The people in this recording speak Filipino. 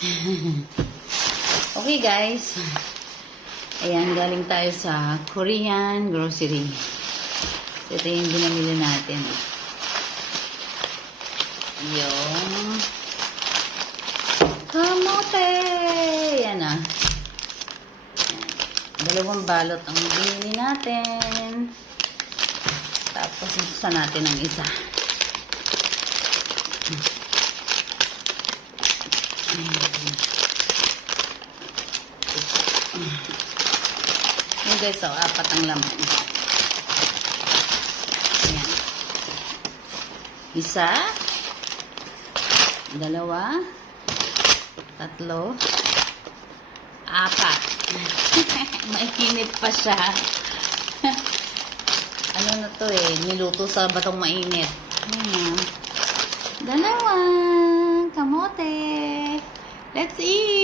Okay guys. Ayan, galing tayo sa Korean grocery. Ito yung binamili natin. Yung kamote. Yan ah. Dalawang balot ang binili natin. Tapos buksan natin ang isa. Yung guys, so, 4 ang laman. Ayan. Isa. 2. 3. 4. Mainit pa siya. Ano na to eh, niluto sa batong mainit. Ayan. 2 kamote. Let's eat!